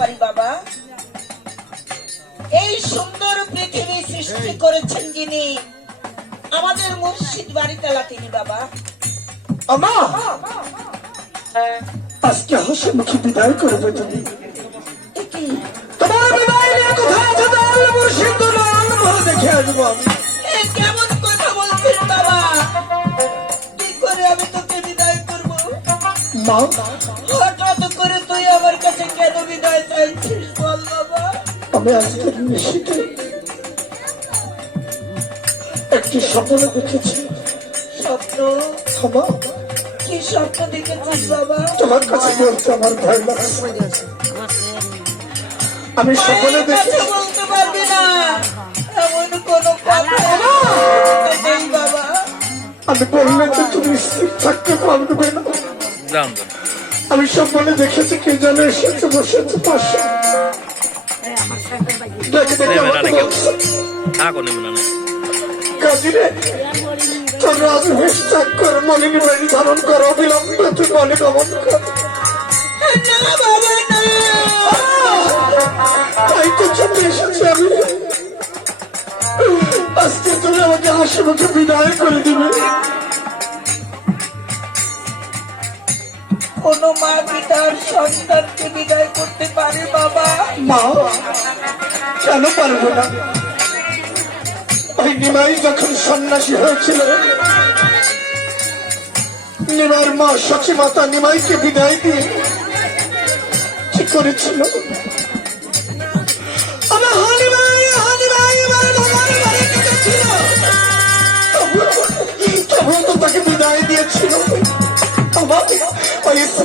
পারি বাবা। এই সুন্দর পৃথিবী সৃষ্টি করেছেন যিনি আমাদের মুর্শিদ বাড়িতেলা তিনি বাবা। আমা! আজকে হাসি মুখে বিদায় করবে তুমি তোমার বিদায় নিয়ে আছে তাহলে মুর্শিদ দেখে আসব আমি। এ কেমন কথা বলছিস বাবা? কি করে আমি তোকে বিদায় করব? মা আমি আজকের নিশিতে একটি স্বপ্ন দেখেছি। স্বপ্ন? ক্ষমা। কি স্বপ্ন দেখেছিস বাবা? তোমার কাছে বলতে আমার ভয় লাগছে আমি স্বপ্নে দেখি বলতে পারবি না। এমন কোন কথা বাবা। আমি বললে তো তুমি স্থির থাকতে পারবে না। আমি স্বপ্নে দেখেছি কে জানে এসেছে বসেছে পাশে। ধারণ কর অবিলম্বে তুই আজকে তুমি আমাকে হাসি মুখে বিদায় করে দিবে কোন মা কি তার সন্তানকে বিদায় করতে পারে বাবা? মা? কেন পারব না। ওই নিমাই যখন সন্ন্যাসী হয়েছিল, নিমার মা সখী মাতা নিমাইকে বিদায় দিয়ে কি করেছিল?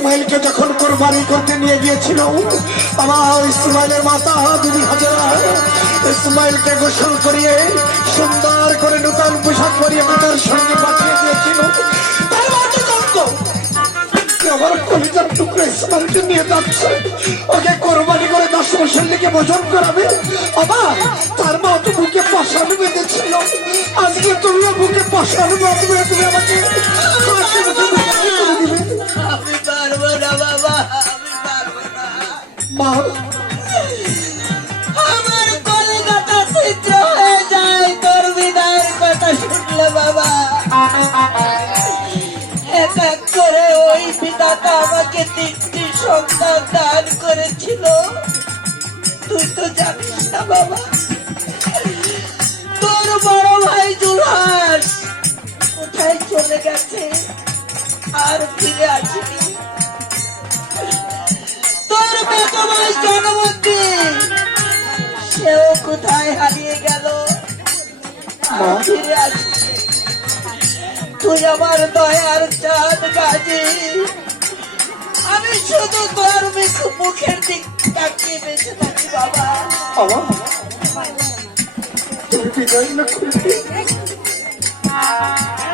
ইসমাইলকে যখন কোরবানি করতে নিয়ে গিয়েছিল, আমার ইসমাইলের মাতা দিদি হাজারা ইসমাইলকে গোসল করিয়ে সুন্দর করে নতুন পোশাক পরিয়ে মাতার সঙ্গে পাঠিয়ে দিয়েছিল নিয়ে যাচ্ছে, ওকে কোরবানি করে ভোজন করাবে, আবার আজকে তুমিও বুকে পাশানো তুমি আমাকে। আমার কলিকাতা ছিদ্র হয়ে যায়, তোর বিদায়ের কথা শুনলে বাবা। এক এক করে ওই পিতাটা আমাকে তিনটি সন্তান দান করেছিল। তুই তো জানিস না বাবা। তোর বড় ভাই জুলহাস কোথায় চলে গেছে? আর ফিরে আসেনি। কোথায় হারিয়ে গেল? তুই আমার দয়ার চাঁদ গাজি আমি শুধু তোর মুখ- মুখের দিক তাকিয়ে বেঁচে থাকি বাবা?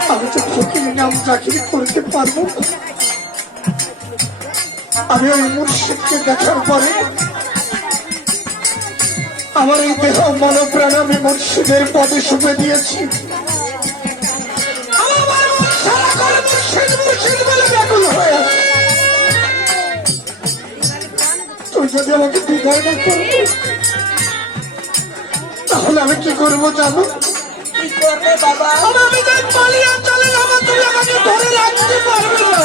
আমি তো ফকির নাম চাকরি করতে পারব আমি ওই মুর্শিদকে দেখার পরে আমার এই দেহ মনপ্রাণ আমি মুর্শিদের পদে শুভে দিয়েছি। তুই যদি আমাকে বিদায় না করবি তাহলে আমি কি করব জানো? কি করবে বাবা? আমি চলে যাব তুমি আমাকে ধরে রাখতে পারবে না।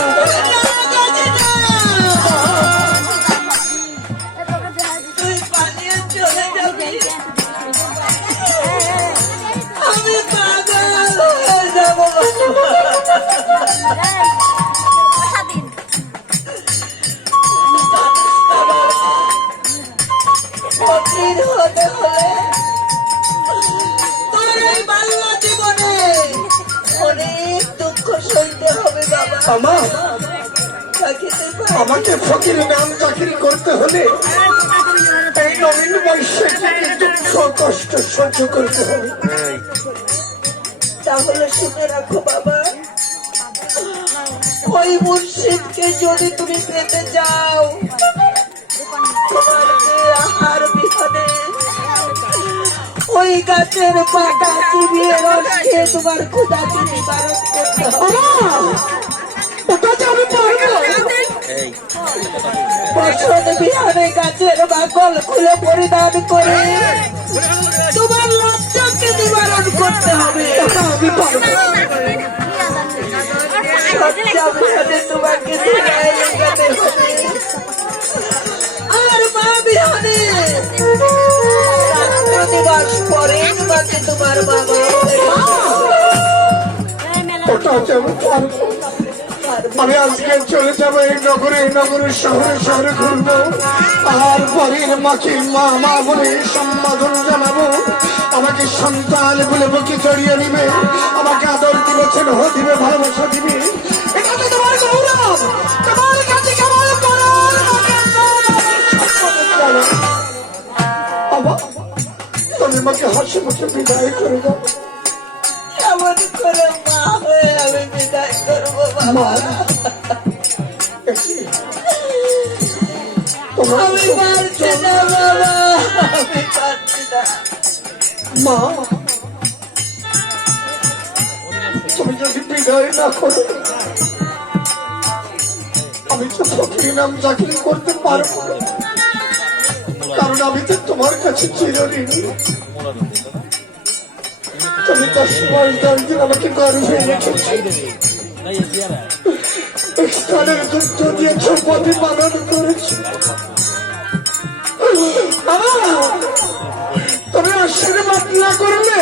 ফকির হতে হলে তোর এই বাংলা জীবনে অনেক দুঃখ সইতে হবে বাবা আমার আমাকে ফকির নাম চাকরি করতে হলে এই নবীন বয়সে দুঃখ কষ্ট সহ্য করতে হবে। তাহলে শুনে রাখো বাবা ওই মুর্শিদকে যদি তুমি পেতে যাও আহার বিহনে ওই গাছের পাতা চিবিয়ে রস খেয়ে তোমার ক্ষুদাকে নিবারণ করতে হবে। বসন গাছের বাকল খুলে পরিধান করে তোমার লজ্জাকে নিবারণ করতে হবে। আমি পারব। আমি আজকে চলে যাব এই নগরে এই নগরের শহরে শহরে ঘুরবো আর পরের মাকে মা মা বলে সম্বোধন জানাব। আমাকে সন্তান বলে বুকে জড়িয়ে নিবে আমাকে আদর দিবে স্নেহ দিবে ভালোবাসা দিবে। এটা তো তোমার গৌরব তোমার কাছে কেমন তুমি আমাকে হাসি মুখে বিদায় করে দাও। এমন করে মা হয়ে আমি বিদায় করব বাবা। আমি পারছি না বাবা। আমি পারছি না। মা। তুমি আমি তো ফকির নাম চাকরি করতে পারব কারণ আমি তো তোমার কাছে তুমি তার সময় দশ আমাকে গর্ভে রেখেছি। স্থানের যুদ্ধ দিয়েছ পথে পালন করেছি। তুমি আশীর্বাদ না করলে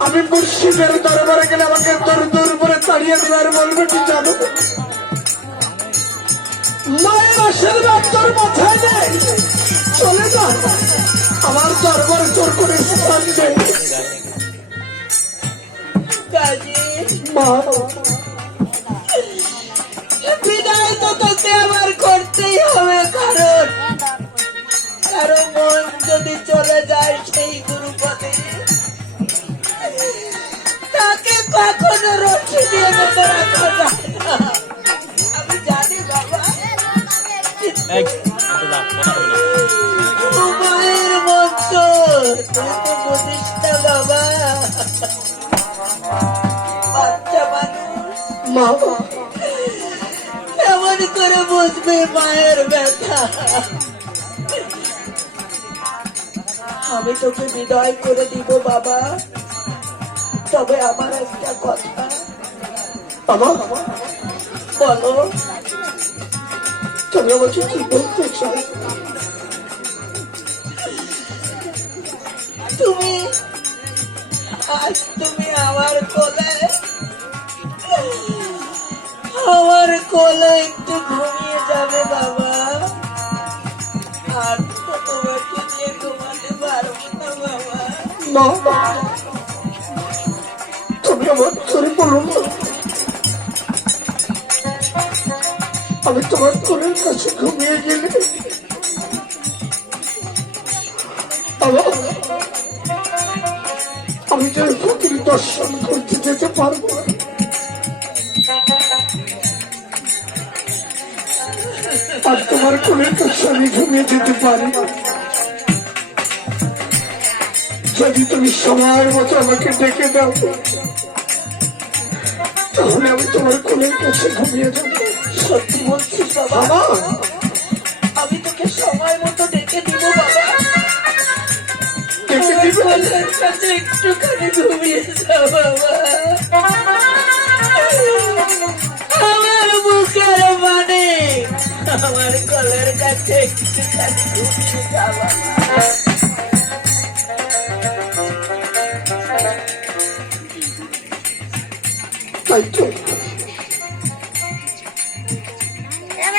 আমি মুর্শিদের দরবারে গেলে আমাকে দূর দূর করে তাড়িয়ে দেওয়ার বলবে কি জানো? মায়ের আশীর্বাদ তোর মাথায় নেই। চলে যা। আমার দরবার করে স্থান দে। মা। বিদায় তো তোকে আমার করতেই হবে কারণ কারও যদি চলে যায় সেই গুরুপদে। তাকে কখনো রক্ষে দিয়ে মতো রাখা যায় না আমি জানি বাবা। মায়ের মত তুই তো বুঝিস না বাবা। বাচ্চা মানুষ। মা। এমন করে বুঝবে মায়ের ব্যথা। আমি তোকে বিদায় করে দিব বাবা। তবে আমার একটা কথা। বাবা। বলো তুমি আমাকে কি বলতে চাও? তুমি আজ তুমি আমার কোলে আমার কোলে একটু ঘুমিয়ে যাবে বাবা। মা তুমি আমার করে বলো না আমি তোমার কোলের কাছে ঘুমিয়ে গেলে আমি যে ফকির দর্শন করতে যেতে পারব। আর তোমার কোলের কাছে আমি ঘুমিয়ে যেতে পারি না। যদি তুমি সময়ের মতো আমাকে ডেকে দাও তাহলে আমি তোমার কোলের কাছে ঘুমিয়ে যাব। সত্যি বলছিস বাবা। আমি তোকে সময় মতো ডেকে দিব বাবা। একটুখানি ঘুমিয়ে যা বাবা। আমার বুকের মানে আমার কোলের কাছে একটুখানি ঘুমিয়ে যা বাবা।